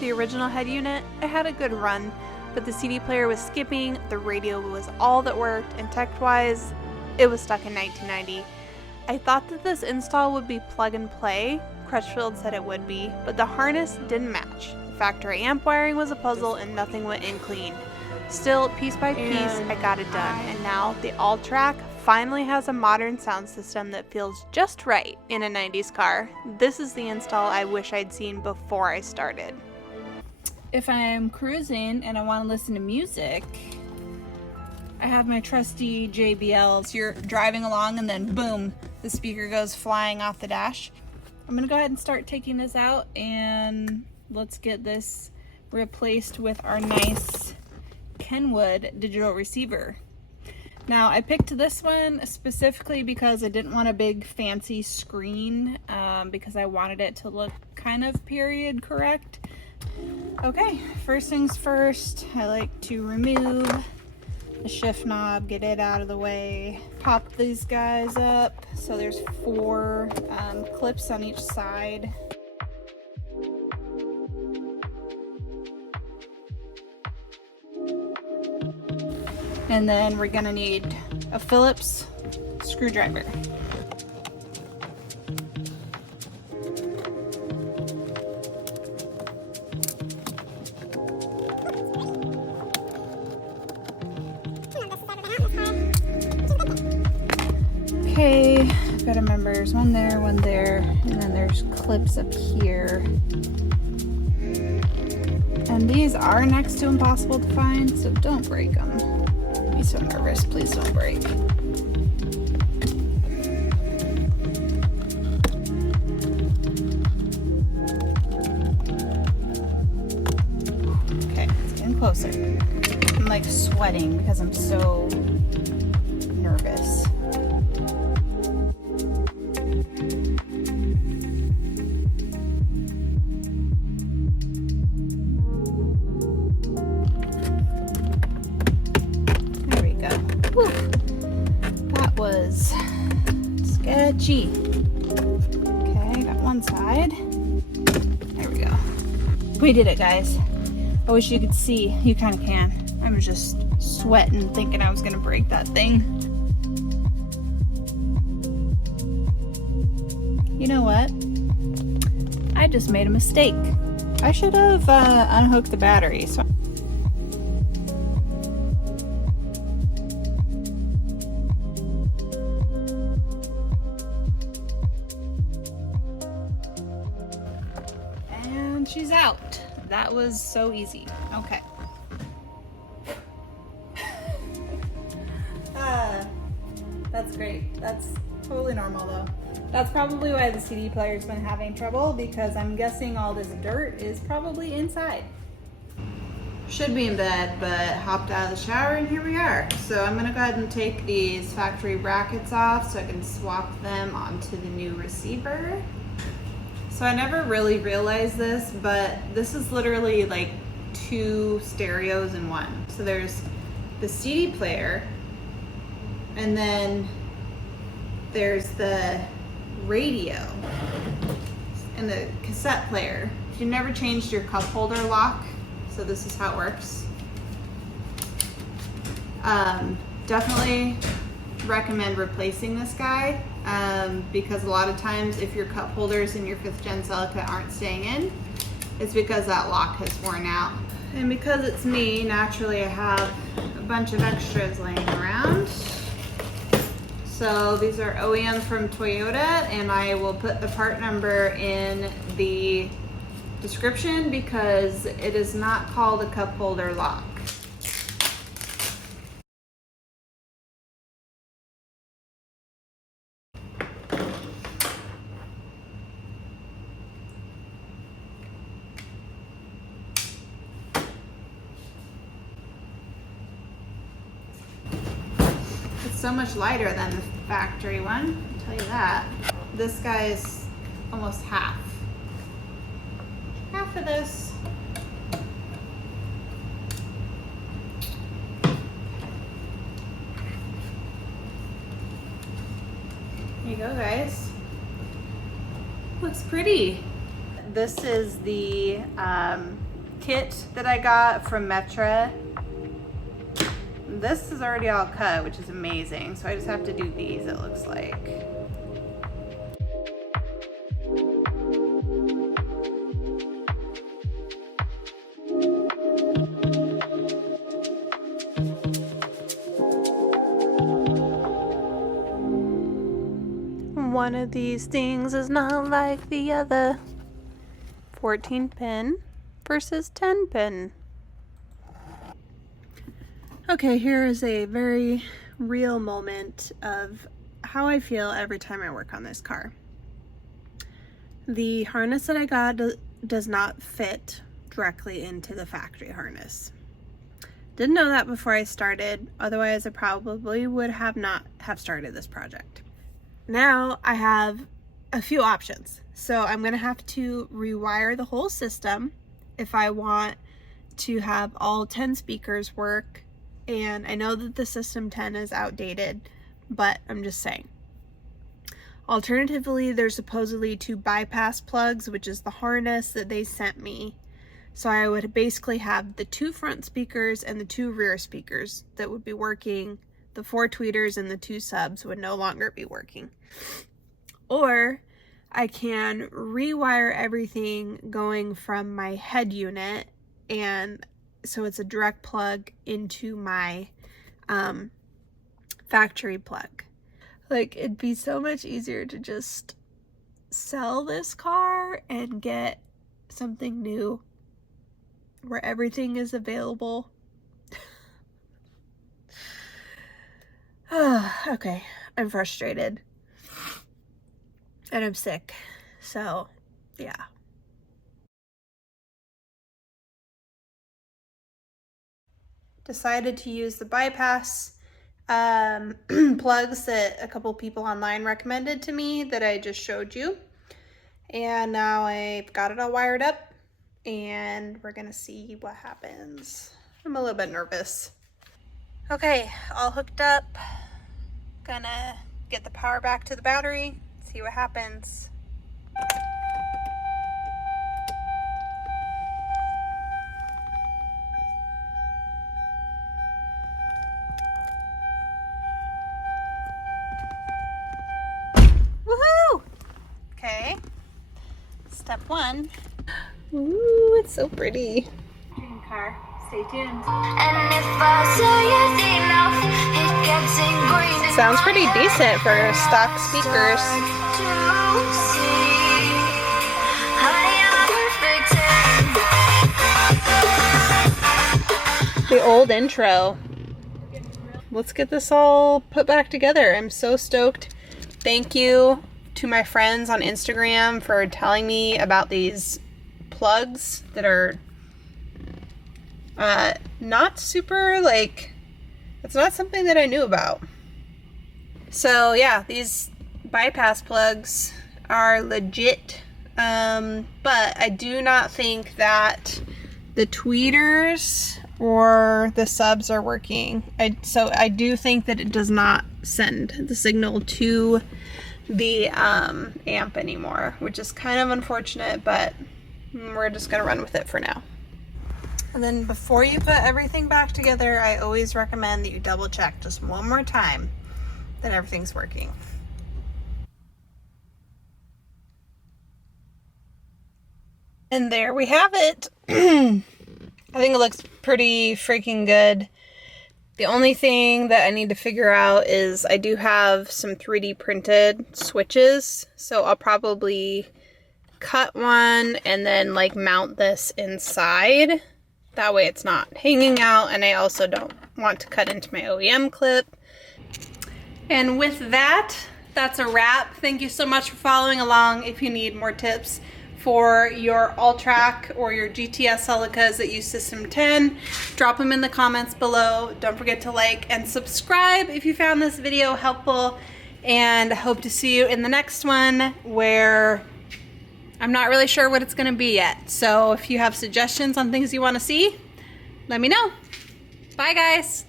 The original head unit, it had a good run, but the CD player was skipping, the radio was all that worked, and tech-wise, it was stuck in 1990. I thought that this install would be plug and play. Crutchfield said it would be, but the harness didn't match. The factory amp wiring was a puzzle and nothing went in clean. Still, piece by piece, I got it done, and now the AllTrac finally has a modern sound system that feels just right in a 90s car. This is the install I wish I'd seen before I started. If I'm cruising and I want to listen to music, I have my trusty JBLs. You're driving along and then boom, the speaker goes flying off the dash. I'm gonna go ahead and start taking this out, and let's get this replaced with our nice Kenwood digital receiver. Now I picked this one specifically because I didn't want a big fancy screen, because I wanted it to look kind of period correct. Okay, first things first, I like to remove the shift knob, get it out of the way, pop these guys up. So there's 4 clips on each side. And then we're gonna need a Phillips screwdriver. Okay, I've got to remember there's one there, and then there's clips up here. And these are next to impossible to find, so don't break them. I'm so nervous, please don't break. Okay, it's getting closer. I'm like sweating because I'm so nervous. Whew. That was sketchy. Okay, got one side. There we go. We did it, guys. I wish you could see. You kind of can. I was just sweating thinking I was going to break that thing. You know what? I just made a mistake. I should have unhooked the battery. So she's out. That was so easy. Okay. That's great. That's totally normal though. That's probably why the CD player's been having trouble, because I'm guessing all this dirt is probably inside. Should be in bed, but hopped out of the shower and here we are. So I'm gonna go ahead and take these factory brackets off so I can swap them onto the new receiver. So I never really realized this, but this is literally like 2 stereos in one. So there's the CD player, and then there's the radio and the cassette player. If you've never changed your cup holder lock, so this is how it works. Definitely recommend replacing this guy. Because a lot of times if your cup holders in your 5th gen Celica aren't staying in, it's because that lock has worn out. And because it's me, naturally I have a bunch of extras laying around. So these are OEM from Toyota, and I will put the part number in the description because it is not called a cup holder lock. It's so much lighter than the factory one, I'll tell you that. This guy is almost half. Half of this. There you go, guys. Looks pretty. This is the kit that I got from Metra. This is already all cut, which is amazing. So I just have to do these, it looks like. One of these things is not like the other. 14 pin versus 10 pin. Okay, here is a very real moment of how I feel every time I work on this car. The harness that I got does not fit directly into the factory harness. Didn't know that before I started, otherwise I probably would have not have started this project. Now I have a few options. So I'm gonna have to rewire the whole system if I want to have all 10 speakers work. And I know that the system 10 is outdated, but I'm just saying. Alternatively, there's supposedly 2 bypass plugs, which is the harness that they sent me. So I would basically have the 2 front speakers and the 2 rear speakers that would be working. The 4 tweeters and the 2 subs would no longer be working. Or I can rewire everything going from my head unit, and so it's a direct plug into my factory plug. Like, it'd be so much easier to just sell this car and get something new where everything is available. Okay, I'm frustrated and I'm sick, so yeah. Decided to use the bypass plugs that a couple people online recommended to me that I just showed you. And now I've got it all wired up and we're gonna see what happens. I'm a little bit nervous. Okay, all hooked up. Gonna get the power back to the battery, see what happens. Woohoo! Okay, step 1. Ooh, it's so pretty. Dream car, stay tuned. And if I say enough, it gets ingrained. Sounds pretty decent for stock speakers. The old intro. Let's get this all put back together. I'm so stoked. Thank you to my friends on Instagram for telling me about these plugs that are not super, like, it's not something that I knew about. So yeah, these bypass plugs are legit, but I do not think that the tweeters or the subs are working. So I do think that it does not send the signal to the amp anymore, which is kind of unfortunate, but we're just gonna run with it for now. And then before you put everything back together, I always recommend that you double check just one more time that everything's working. And there we have it. I think it looks pretty freaking good. The only thing that I need to figure out is I do have some 3D printed switches, so I'll probably cut one and then like mount this inside. That way it's not hanging out, and I also don't want to cut into my OEM clip. And with that, that's a wrap. Thank you so much for following along. If you need more tips for your AllTrac or your GTS Celicas that use System 10, drop them in the comments below. Don't forget to like and subscribe if you found this video helpful, and I hope to see you in the next one, where I'm not really sure what it's gonna be yet. So if you have suggestions on things you wanna see, let me know. Bye guys.